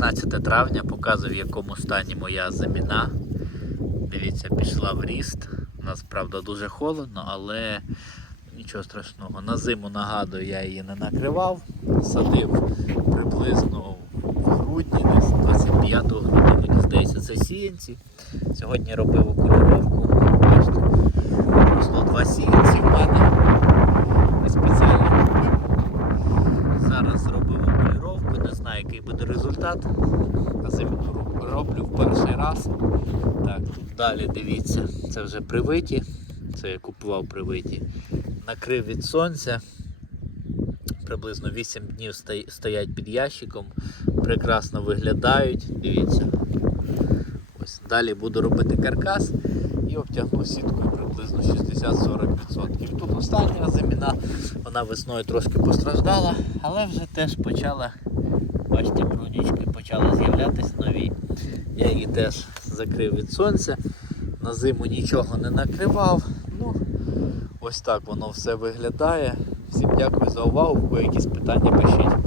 16 травня показую, в якому стані моя заміна. Дивіться, пішла в ріст. У нас, правда, дуже холодно, але нічого страшного. На зиму нагадую, я її не накривав. Садив приблизно в грудні, десь 25 грудня, мені здається, це сіянці. Сьогодні робив окуліровку. Бачите, два сіянці який буде результат. А заміну роблю в перший раз. Так, тут далі дивіться, це вже привиті. Це я купував привиті. Накрив від сонця. Приблизно 8 днів стоять під ящиком. Прекрасно виглядають. Дивіться. Ось далі буду робити каркас і обтягну сіткою приблизно 60-40%. Тут остання заміна, вона весною трошки постраждала, але вже теж почала, бачите, брунічки почали з'являтися нові. Я її теж закрив від сонця. На зиму нічого не накривав. Ну, ось так воно все виглядає. Всім дякую за увагу. бо якісь питання пишіть.